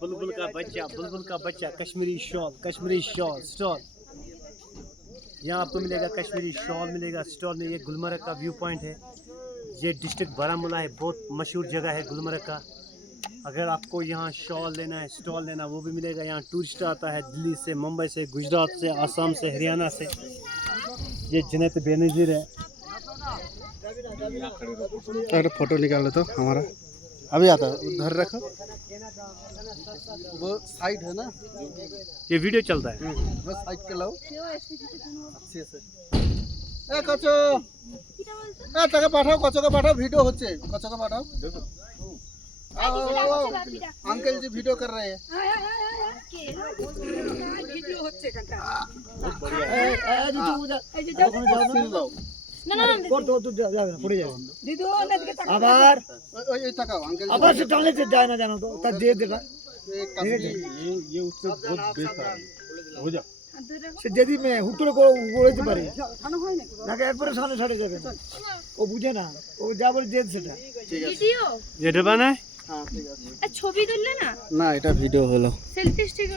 बुलबुल का बच्चा Kashmiri shawl stall. यहाँ आपको मिलेगा कश्मीरी शॉल मिलेगा स्टॉल में। ये गुलमर्ग का व्यू पॉइंट है। ये डिस्ट्रिक्ट बारामूला है, बहुत मशहूर जगह है गुलमर्ग का। अगर आपको यहाँ शॉल लेना है स्टॉल लेना वो भी मिलेगा। यहाँ टूरिस्ट आता है दिल्ली से, मुंबई से, गुजरात से, आसाम से, हरियाणा से। ये जन्नत बेनज़ीर है। अरे फोटो निकाल तो हमारा अभी आता है, उधर रखो, वो साइड है ना, ये वीडियो चलता है। वो साइड के लाओ अच्छे से। ए कचो, ए ताके पाठाओ, कचो के पाठाओ, वीडियो होच्छे, कचो के पाठाओ। आओ अंकल जी वीडियो कर रहे हैं। वीडियो होच्छे काका बहुत बढ़िया है। না না কত তো যাবে না, পড়ে যাবে। দিদু না দিকে তাকা আবার ওই তাকাও अंकल जी। আবার সে টানলে যে যায় না জানো তো, তার দিয়ে দেবা। ये उससे बहुत बेहतर है। हो जा। সে যদি মে হুটুরে করতে পারে নাকি একবারে সামনে ছাড়ে যাবে না। ও বুঝে না, ও যা বলে দিয়ে সেটা। ঠিক আছে। ভিডিও ये डबाना है। हाँ ठीक है। ছবি তুললে না না এটা ভিডিও হলো। Selfie stick